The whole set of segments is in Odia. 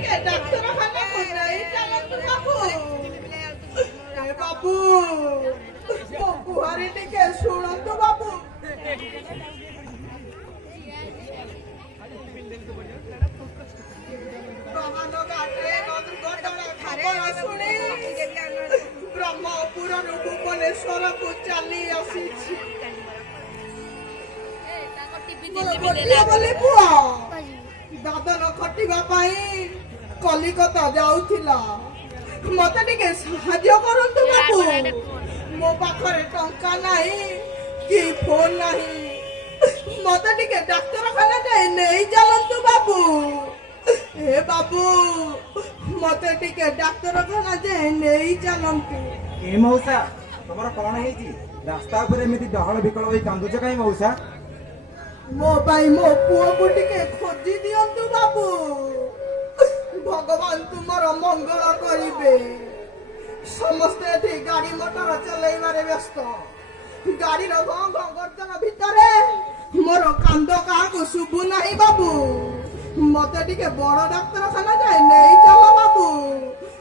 ଟିକେ ଡାକ୍ତରଖାନାକୁ ନେଇ ଚାଲନ୍ତୁ ବାବୁ। ଏ ବାବୁ ମୋ ଗୁହାରି ଟିକେ ଶୁଣନ୍ତୁ ବାବୁ। ବ୍ରହ୍ମପୁରରୁ ଭୁବନେଶ୍ୱରକୁ ଚାଲି ଆସିଛି ଗୋଟିଏ ବୋଲି ପୁଅ ଦାଦନ ଖଟିବା ପାଇଁ କଲିକତା ଯାଉଥିଲା। ମତେ ଟିକେ ସାହାଯ୍ୟ କରନ୍ତୁ ବାବୁ। ମୋ ପାଖରେ ଟଙ୍କା ନାହିଁ କି ଫୋନ ନାହିଁ। ମତେ ଟିକେ ଡାକ୍ତରଖାନା ଯାଇ ନେଇ ଚାଲନ୍ତୁ ବାବୁ। ଏ ବାବୁ ମତେ ଟିକେ ଡାକ୍ତରଖାନା ଯାଇ ନେଇ ଚାଲନ୍ତୁ। ଏ ମଉସା ତମର କଣ ହେଇଛି? ରାସ୍ତା ଉପରେ ଏମିତି ଡହଳ ବିକଳ ହୋଇ କାନ୍ଦୁଛ କାହିଁ ମଉସା? ମୋ ପାଇଁ ମୋ ପୁଅକୁ ଟିକେ ଖୋଜି ଦିଅନ୍ତୁ ବାବୁ। ଭଗବାନ ତୁମର ମଙ୍ଗଳ କରିବେ। ସମସ୍ତେ ଏଠି ଗାଡି ମଟର ଚଲେଇବାରେ ବ୍ୟସ୍ତ। ଗାଡିର ଘଁ ଘଁ ଗର୍ଜନ ଭିତରେ ମୋର କାନ୍ଦ କାହାକୁ ଶୁଭୁ ନାହିଁ ବାବୁ। ମତେ ଟିକେ ବଡ ଡାକ୍ତରଖାନା ଯାଇ ନେଇ ଚାଲ ବାବୁ।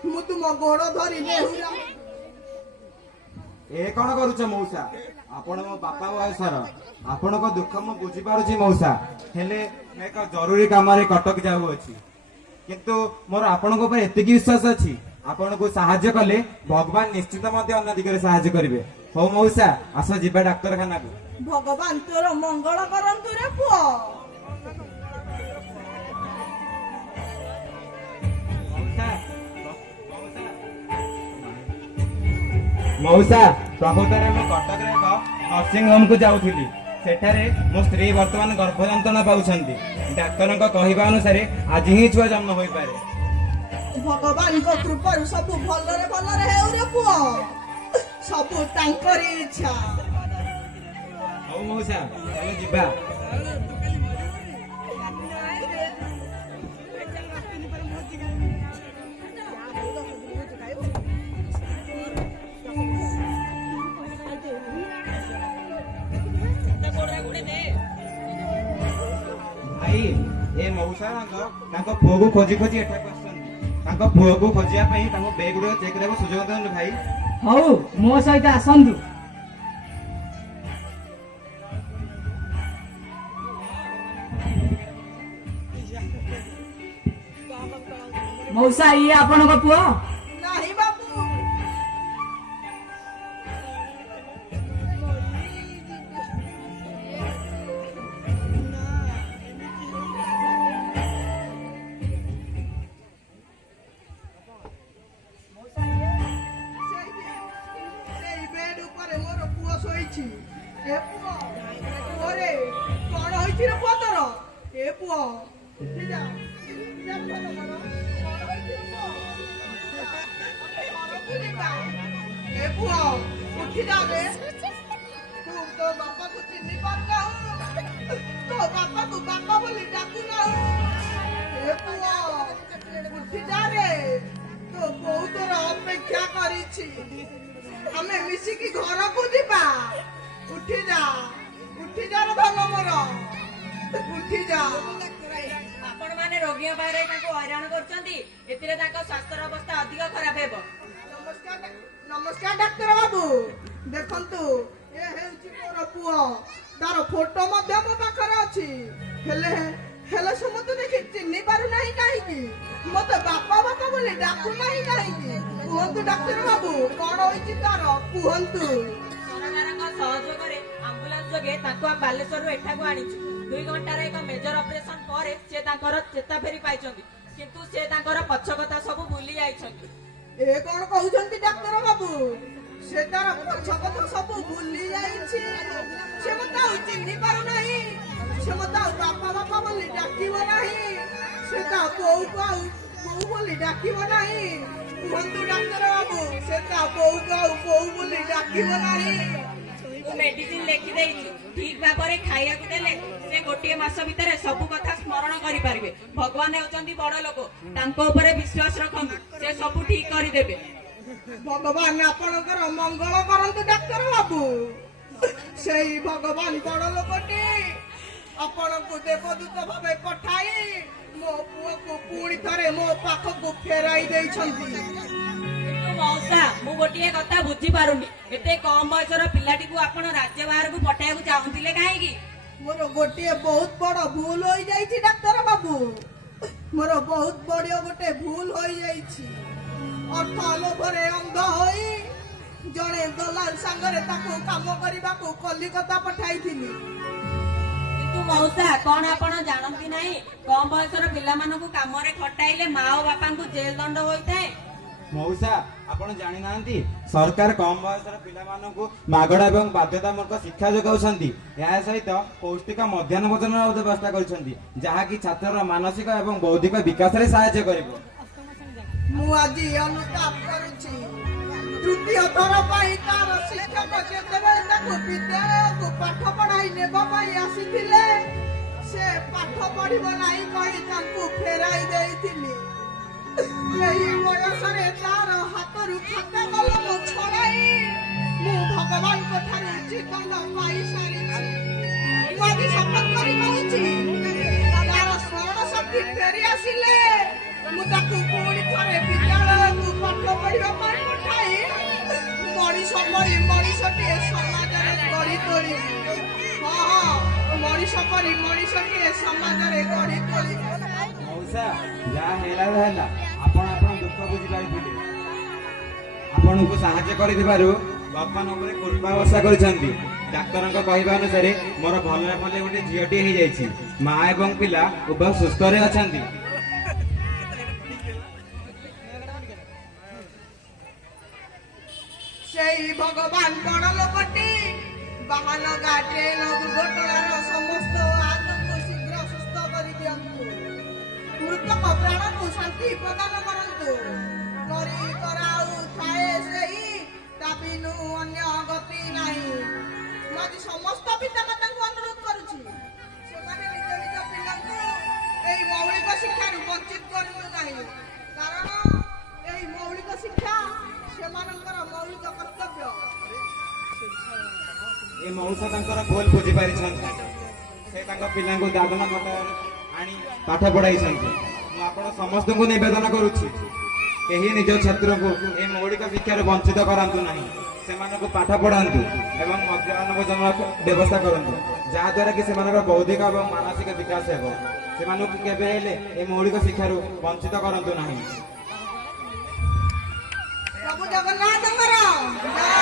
ମୁଁ ତୁମ ଗୋଡ ଧରି ନେହୁରା। ଏ କଣ କରୁଛ ମଉସା? ଆପଣ ମୋ ବାପା ବୟସର। ଆପଣଙ୍କ ଦୁଃଖ ମୁଁ ବୁଝିପାରୁଛି ମଉସା, ହେଲେ ମୁଁ ଏକ ଜରୁରୀ କାମରେ କଟକ ଯାଉଅଛି। କିନ୍ତୁ ମୋର ଆପଣଙ୍କ ଉପରେ ଏତିକି ବିଶ୍ୱାସ ଅଛି, ଆପଣଙ୍କୁ ସାହାଯ୍ୟ କଲେ ଭଗବାନ ନିଶ୍ଚିତ ମଧ୍ୟ ଅନ୍ୟ ଦିଗରେ ସାହାଯ୍ୟ କରିବେ। ହଉ ମଉସା ଆସ ଯିବା ଡାକ୍ତରଖାନାକୁ। ଭଗବାନ ତୋର ମଙ୍ଗଳ କରନ୍ତୁ ରେ ପୁଅ। ମଉସା ପ୍ରକୃତରେ ମୁଁ କଟକରେ ଏକ ନର୍ସିଂ ହୋମକୁ ଯାଉଥିଲି। ସେଠାରେ ମୋ ସ୍ତ୍ରୀ ବର୍ତ୍ତମାନ ଗର୍ଭ ଯନ୍ତ୍ରଣା ପାଉଛନ୍ତି। ଡାକ୍ତରଙ୍କ କହିବା ଅନୁସାରେ ଆଜି ହିଁ ଛୁଆ ଜନ୍ମ ହୋଇପାରେ। ଭଗବାନଙ୍କ କୃପାରୁ ସବୁ ଭଲରେ ଭଲରେ ହେଉ ରେ ପୁଅ। ସବୁ ତାଙ୍କରି ଇଚ୍ଛା। ହଉ ମଉସା ଚାଲ ଯିବା। ଭାଇ ଏ ମଉସା ତାଙ୍କ ପୁଅକୁ ଖୋଜି ଖୋଜି ଏଠାକୁ ଆସୁଛନ୍ତି। ତାଙ୍କ ପୁଅକୁ ଖୋଜିବା ପାଇଁ ତାଙ୍କ ବେଗ ଗୁଡ଼ିକ ଚେକ୍ କରିବାକୁ ସୁଯୋଗ ଦିଅନ୍ତୁ ଭାଇ। ହଉ ମୋ ସହିତ ଆସନ୍ତୁ। ମଉସା ଇଏ ଆପଣଙ୍କ ପୁଅ? ନାହିଁ ବାବୁ। ସେଇ ବେଡ୍ ଉପରେ ମୋର ପୁଅ ଶୋଇଛି। ଏ ପୁଅ ପୁଅରେ କଣ ହୋଇଛି ରେ ପୁଅ ତୋର? ଏ ପୁଅ ଉଠି ଯା। ଏ ପୁଅ ଉଠି ଯା ରେ। ତୁ ତୋ ବାପାକୁ ଚିହ୍ନି ପାରୁନାହୁ। ତୋ ବାପାକୁ ବାପା ବୋଲି ଡାକୁନାହୁ। ଏ ପୁଅ ଉଠି ଯା ରେ। ତୋ ବୋଉ ତୋର ଅପେକ୍ଷା କରିଛି। ଆମେ ମିଶିକି ଘରକୁ ଯିବା। ଉଠି ଯା। ଉଠି ଯା ରେ ଧନ ମୋର। ଉଠି ଯା। ଆପଣ ମାନେ ରୋଗୀଙ୍କ ପାଖରେ ତାଙ୍କୁ ହଇରାଣ କରୁଛନ୍ତି। ଏଥିରେ ତାଙ୍କ ସ୍ୱାସ୍ଥ୍ୟର ଅବସ୍ଥା ଅଧିକ ଖରାପ ହେବ। ନମସ୍କାର ଡାକ୍ତର ବାବୁ। ଦେଖନ୍ତୁ ଏ ହେଉଛି ମୋର ପୁଅ। ତାର ଫଟୋ ମଧ୍ୟ ମୋ ପାଖରେ ଅଛି। ହେଲେ ହେଲେ ସେ ମତେ ଦେଖି ଚିହ୍ନି ପାରୁନାହିଁ କାହିଁକି? ମତେ ବାପା ବାପା ବୋଲି ଡାକୁନାହିଁ କାହିଁକି? କୁହନ୍ତୁ ଡାକ୍ତର ବାବୁ କଣ ହୋଇଛି ତାର କୁହନ୍ତୁ। ସରକାରଙ୍କ ସହଯୋଗରେ ଆମ୍ବୁଲାନ୍ସ ଯୋଗେ ତାଙ୍କୁ ଆମେ ବାଲେଶ୍ୱରରୁ ଏଠାକୁ ଆଣିଛୁ। 2 ଘଣ୍ଟାର ଏକ ମେଜର ଅପରେସନ ପରେ ସେ ତାଙ୍କର ଚେତା ଫେରି ପାଇଛନ୍ତି। କିନ୍ତୁ ସେ ତାଙ୍କର ପଛ କଥା ସବୁ ଭୁଲି ଯାଇଛନ୍ତି। ଏ କଣ କହୁଛନ୍ତି ଡାକ୍ତର ବାବୁ? ସେ ତାର ପଛ କଥା ସବୁ ଭୁଲି ଯାଇଛି। ସେ ମତେ ଆଉ ଚିହ୍ନି ପାରୁନାହିଁ। ସେ ମତେ ଆଉ ବାପା ବାପା ବୋଲି ଡାକିବ ନାହିଁ। ସେ ତା ବୋଉକୁ ଆଉ ବୋଉ ବୋଲି ଡାକିବ ନାହିଁ। କୁହନ୍ତୁ ଡାକ୍ତର ବାବୁ ସେ ତା ବୋଉକୁ ଆଉ ବୋଉ ବୋଲି ଡାକିବ ନାହିଁ। ମୁଁ ମେଡିସିନ ଲେଖିଦେଇଛି। ଠିକ ଭାବରେ ଖାଇବାକୁ ଦେଲେ ସେ 1 ମାସ ଭିତରେ ସବୁ କଥା ସ୍ମରଣ କରିପାରିବେ। ଭଗବାନ ହେଉଛନ୍ତି ବଡ ଲୋକ। ତାଙ୍କ ଉପରେ ବିଶ୍ୱାସ ରଖନ୍ତୁ। ସେ ସବୁ ଠିକ କରିଦେବେ। ଭଗବାନ ଆପଣଙ୍କର ମଙ୍ଗଳ କରନ୍ତୁ ଡାକ୍ତର ବାବୁ। ସେଇ ଭଗବାନ ବଡ ଲୋକଟି ଆପଣଙ୍କୁ ଦେବଦୂତ ଭାବେ ପଠାଇ ମୋ ପୁଅକୁ ପୁଣି ଥରେ ମୋ ପାଖକୁ ଫେରାଇ ଦେଇଛନ୍ତି। କିନ୍ତୁ ମଉସା ମୁଁ ଗୋଟିଏ କଥା ବୁଝିପାରୁନି, ଏତେ କମ ବୟସର ପିଲାଟିକୁ ଆପଣ ରାଜ୍ୟ ବାହାରକୁ ପଠାଇବାକୁ ଚାହୁଁଥିଲେ କାହିଁକି? ମୋର ଗୋଟିଏ ବହୁତ ବଡ ଭୁଲ ହୋଇଯାଇଛି ଡାକ୍ତର ବାବୁ, ମୋର ବହୁତ ବଡ ଗୋଟେ ଭୁଲ ହୋଇଯାଇଛି। ଅର୍ଥ ଲୋଭରେ ଅନ୍ଧ ହୋଇ ଜଣେ ଦଲାଲ ସାଙ୍ଗରେ ତାକୁ କାମ କରିବାକୁ କଲିକତା ପଠାଇଥିଲି। କିନ୍ତୁ ମଉସା କଣ ଆପଣ ଜାଣନ୍ତି ନାହିଁ, କମ ବୟସର ପିଲାମାନଙ୍କୁ କାମରେ ଖଟାଇଲେ ମା ଓ ବାପାଙ୍କୁ ଜେଲ ଦଣ୍ଡ ହୋଇଥାଏ। ମଉସା ଆପଣ ଜାଣିନାହାନ୍ତି, ସରକାର କମ ବୟସର ପିଲାମାନଙ୍କୁ ମାଗଣା ଏବଂ ବାଧ୍ୟତାମୂଳକ ଶିକ୍ଷା ଯୋଗାଉଛନ୍ତି। ଏହା ସହିତ ପୌଷ୍ଟିକ ମଧ୍ୟାହ୍ନ ଭୋଜନର ବ୍ୟବସ୍ଥା କରିଛନ୍ତି, ଯାହାକି ଛାତ୍ରର ମାନସିକ ଏବଂ ବୌଦ୍ଧିକ ବିକାଶରେ ସାହାଯ୍ୟ କରିବ। ମୁଁ ଆଜି ଅନୁତାପ କରୁଛି, ତୃତୀୟ ଥର ପାଇଁ ତାର ଶିକ୍ଷକ ଯେତେବେଳେ ତାକୁ ବିଦ୍ୟାଳୟକୁ ପାଠ ପଢାଇ ନେବା ପାଇଁ ଆସିଥିଲେ, ସେ ପାଠ ପଢିବ ନାହିଁ କହି ତାଙ୍କୁ ଫେରାଇ ଦେଇଥିଲି। ଏହି ବୟସରେ ତାର ହାତରୁ ଖାତା କଲମ ଛଡାଇ ମୁଁ ଭଗବାନଙ୍କ ଠାରୁ ଜୀବନ ପାଇସାରିଛି। ମୁଁ ଆଜି ଶପଥ କରି କହୁଛି, ତାର ସ୍ମରଣ ଶକ୍ତି ଫେରି ଆସିଲେ ମୁଁ ତାକୁ ପୁଣି ଥରେ ବିଦ୍ୟାଳୟକୁ ପାଠ ପଢିବା ପାଇଁ ପଠାଇ ମଣିଷ ପରି ମଣିଷଟିଏ ସମାଜରେ ଗଢି ତୋଳିବି। ହଁ, ମଣିଷ ପରି ମଣିଷଟିଏ ସମାଜରେ ଗଢି ତୋଳିବି। ମଉସା ଯାହା ହେଲା ହେଲା, ଆପଣ ଦୁଃଖ ବୁଝିପାରିଥିଲେ। ଆପଣଙ୍କୁ ସାହାଯ୍ୟ କରିଥିବାରୁ ଭଗବାନ ଉପରେ କୃପା ବର୍ଷା କରିଛନ୍ତି। ଡାକ୍ତରଙ୍କ କହିବା ଅନୁସାରେ ମୋର ଭଲରେ ଭଲ ଗୋଟେ ଝିଅଟିଏ ହେଇଯାଇଛି। ମା ଏବଂ ପିଲା ଉଭୟ ସୁସ୍ଥରେ ଅଛନ୍ତି। ସେଇ ଭଗବାନ ବଡ଼ ଲୋକଟି ବାହାନ ଟ୍ରେନ ଦୁର୍ଘଟଣାର ସମସ୍ତ ଆହତଙ୍କୁ ଶୀଘ୍ର ସୁସ୍ଥ କରିଦିଅନ୍ତୁ। ମୃତକ ପ୍ରାଣକୁ ଶାନ୍ତି ପ୍ରଦାନ କରନ୍ତୁ। କରି କରାଉଥାଏ ସେଇ ତା ବିନୁ ଅନ୍ୟ ଗତି ନାହିଁ। ମୁଁ ଆଜି ସମସ୍ତ ପିତାମାତାଙ୍କୁ ଅନୁରୋଧ କରୁଛି, ସେମାନେ ନିଜ ନିଜ ପିଲାଙ୍କୁ ଏଇ ମୌଳିକ ଶିକ୍ଷାରୁ ବଞ୍ଚିତ କରନ୍ତୁ ନାହିଁ, କାରଣ ଏହି ମୌଳିକ ଶିକ୍ଷା ସେମାନଙ୍କର ମୌଳିକ କର୍ତ୍ତବ୍ୟ। ଏ ମଉସା ତାଙ୍କର ଭୁଲ ବୁଝିପାରିଛନ୍ତି। ସେ ତାଙ୍କ ପିଲାଙ୍କୁ ଦାଦନ ଖଟାରେ ଆଣି ପାଠ ପଢାଇଛନ୍ତି। ମୁଁ ଆପଣ ସମସ୍ତଙ୍କୁ ନିବେଦନ କରୁଛି, କେହି ନିଜ ଛାତ୍ରଙ୍କୁ ଏ ମୌଳିକ ଶିକ୍ଷାରୁ ବଞ୍ଚିତ କରାନ୍ତୁ ନାହିଁ। ସେମାନଙ୍କୁ ପାଠ ପଢାନ୍ତୁ ଏବଂ ମଧ୍ୟାହ୍ନ ଭୋଜନର ବ୍ୟବସ୍ଥା କରନ୍ତୁ, ଯାହାଦ୍ୱାରା କି ସେମାନଙ୍କର ବୌଦ୍ଧିକ ଏବଂ ମାନସିକ ବିକାଶ ହେବ। ସେମାନଙ୍କୁ କେବେ ହେଲେ ଏ ମୌଳିକ ଶିକ୍ଷାରୁ ବଞ୍ଚିତ କରନ୍ତୁ ନାହିଁ। ପ୍ରଭୁ ଜଗନ୍ନାଥଙ୍କର ଜୟ।